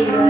Amen.